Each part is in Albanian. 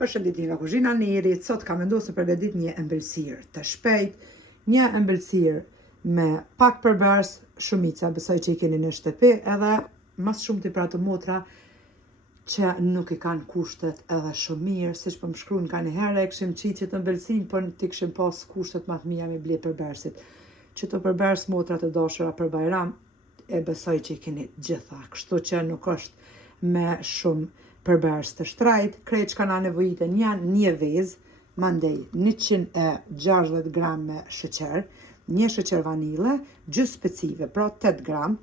Përshëndetje nga kuzhina Nerit, sot kam vendosur të përgatit një ëmbëlsirë të shpejt, një ëmbëlsirë me pak përbërs, shumica besoj që i keni në shtëpi, edhe mas shumë të pra të motra që nuk i kanë kushtet edhe shumë mirë, siç po më shkruan kanë herë e kishim qitë të ëmbëlsin, por ti kishim pas kushtet më të mia me ble përbërsit. Që të përbërs motra të dashura për Bajram, e besoj që i keni gjitha, kështu që nuk është me shumë përbërs të shtrajt, krejt që ka nevojiten janë një vezë, mandej 160 gram me sheqer, një sheqer vanile, gjys specive, pra 8 gram,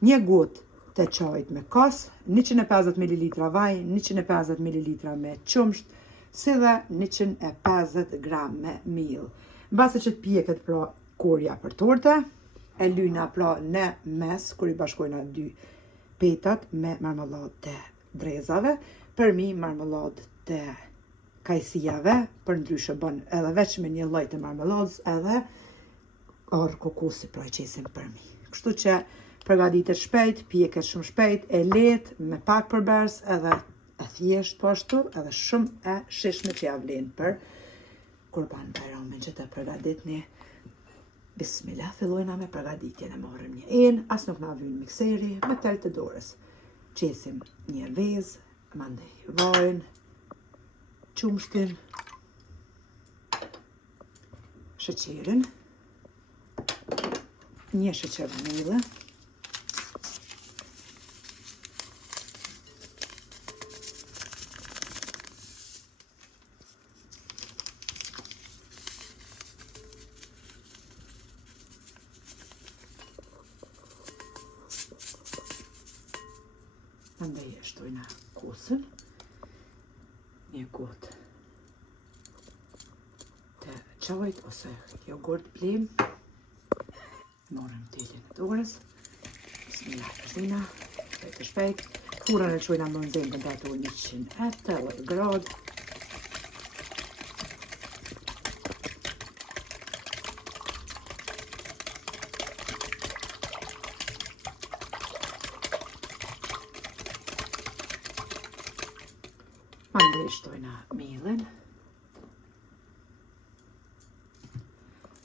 një gotë të qajt me kos, 150 ml vaj, 150 ml me qumsht, si dhe 150 gram me miell. Mbase që të pjeket pra korja për torte, e lyna pra në mes, kur i bashkojna dy petat me marmeladë të drezave, për mi marmeladë të kajsijave, për ndryshe bën edhe veç me një lloj të marmeladës edhe orë kokosi pra i qesim për mi. Kështu që përgatitet shpejt, pjeket shumë shpejt, e lehtë, me pak përbërs edhe e thjesht po ashtu, edhe shumë e shishme që ja vlen për Kurban Bayramin që të përgatitni. Bismillah, fillojna me përgatitjen e marrim një enë, as nuk na vjen mikseri, me tel të dorës. Qesim një vezë, mandej vajin, qumshtin, sheqerin, një sheqer vanile, mandej e shtojna kosën, një gotë të qajt ose jogurt blem, morëm telin e dorës, bismillah përzina, shpejt e shpejt, furën e qojna më nëzim temperaturë 180 gradë, mandej shtojna miellin,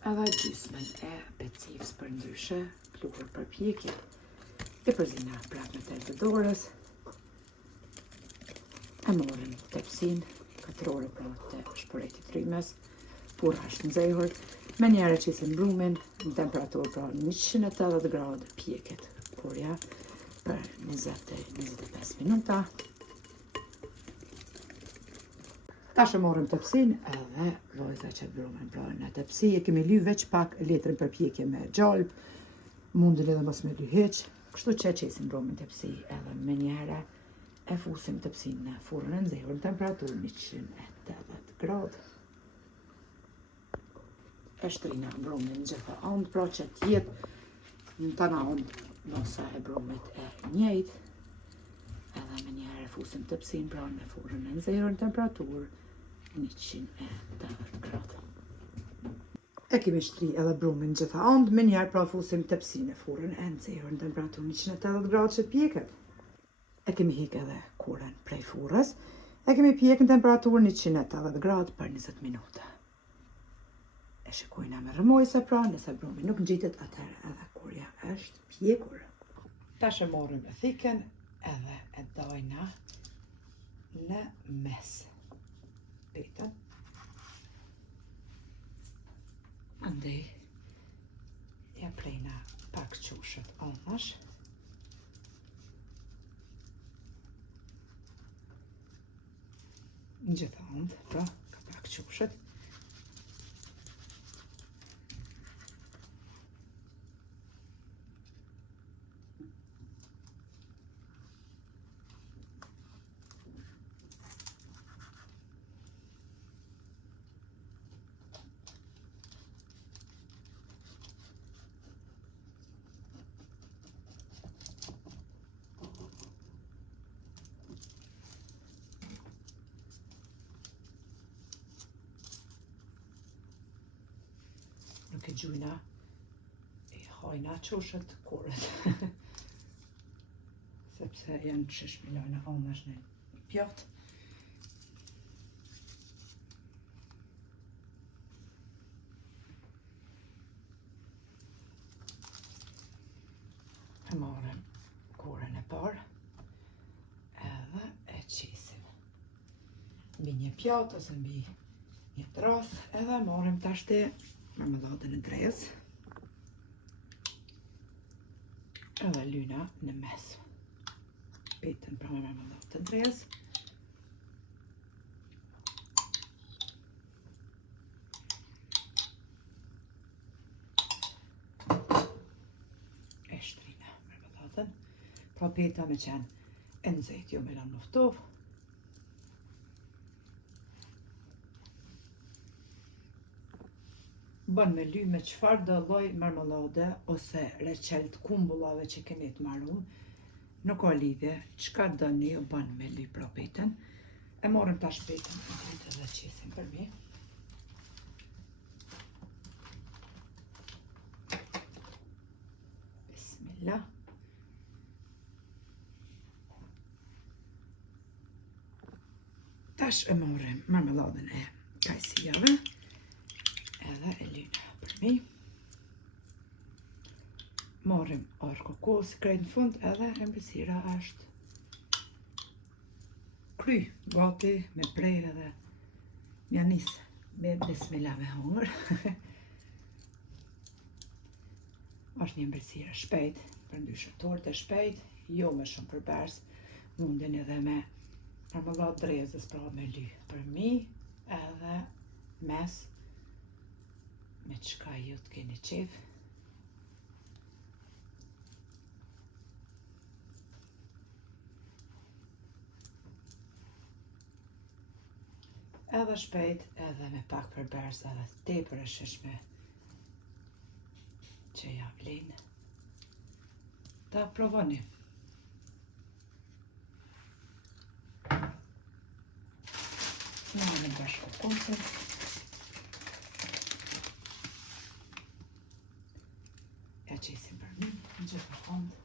edhe gjysmën e pecivës për ndryshe, pluhur për pjekje, e përzina prap me tel të dorës, e morëm tepsin, katrore pra të shporetit rrymes, furra është nxehur, me njëherë qesim brumin, në temperaturë pra 180 gradë pjeket kurja për 20-25 minuta. Tash e morëm tepsin edhe vajza që brumen pra në tepsi, e kemi ly veç pak letrën për pjekje me gjalp, mundin edhe mos me ly hiq, kështu që qesim brumin tepsi edhe me njëherë e fusim tepsin në furrën e nxehur në temperaturë 180 gradë. E shtrina brumin në gjitha andë, pra që t'jetë në tana andë nosa e brumit e njëjtë, edhe me njëherë fusim tepsin pra në furrën e nxehur në temperaturë 180 gradë. E kemi shtri edhe brumin gjitha andë, me njerë pra fusim tepsin e furrën e nxehur në temperaturë 180 gradë që pjeket. E kemi hik edhe kurën prej furrës, e kemi pjek në temperaturë 180 gradë për 20 minuta. E shikojna me rëmojse pra, nëse brumi nuk ngjitet atëherë edhe kurja është pjekur. Tash e morëm e thiken edhe e dajna në mes petën. Andej ja prejna pak qushet anash. Në gjitha andë, pra, ka pak qushet. Nuk e gjujna, e hajna qoshet kurët, sepse janë 6 milionë anash në pjatë. E marrim korën e parë edhe e qisim mbi një pjatë ose mbi një tros, edhe marrim tashti marmeladën e drejës edhe lyna në mes. Petën pra marmeladën e drejës. E shtrina marmeladën. Pra peta me qenë e nxehtë, jo me lanë luftov. Bën me ly me çfarë do lloj marmelade ose reçelt kumbullave që keni të marrë. Nuk ka lidhje, çka doni ju bën me ly pra petën. E morëm tash petën edhe qisim përmi. Bismillah. Tash e morëm marmeladën e kajsijave edhe e lyna përmi. Morëm orë kokos krejt në fund edhe ëmbëlsira është kry, gati me prej edhe mja nisë me bismillah me hongër. Është një ëmbëlsirë shpejt, për ndryshë tortë e shpejt, jo me shumë përbers, mundin edhe me marmeladë drezës, pra me ly përmi edhe mes me çka ju të keni qef. Edhe shpejt, edhe me pak përbers, edhe tepër e shishme që ja vlen. Ta provoni. Marrim bashkë kokosin. E qisim përmi, në gjithë në fund.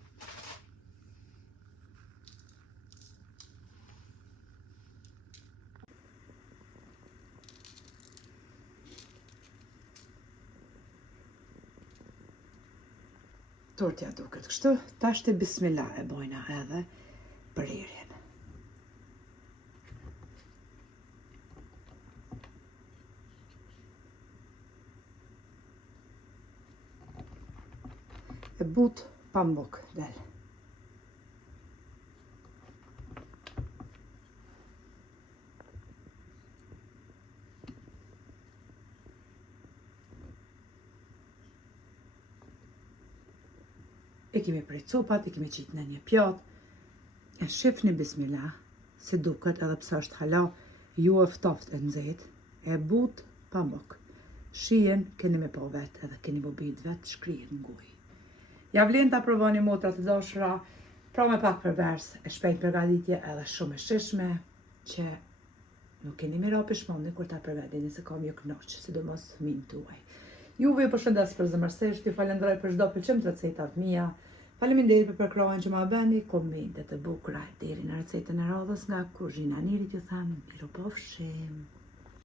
Tortja duket kështu, tashti bismillah e bojna edhe përrirjen. E but pambok del. E kemi prej copat, e kemi qitë në një pjatë, e shifni bismillah, se duket edhe pse është hala ju e ftoft e nxehtë, e but pambok. Shijen keni me pa vetë edhe keni bobit vetë shkrijet në gojë. Ja vlen ta provoni motrat e dashura, pra me pak përbers, e shpejt përgatitje edhe shumë e shishme, që nuk keni mira pishmoni kur ta përgatitni se kam ju knoq, sidomos fëmijën tuaj. Juve ju përshëndes përzemërsisht, ju falenderoj për çdo pëlqim të recetat mia. Faleminderit për përkrajen që ma bëni, komentet e bukura deri në recetën e radhës nga kuzhina Nirit, ju them miropafshim.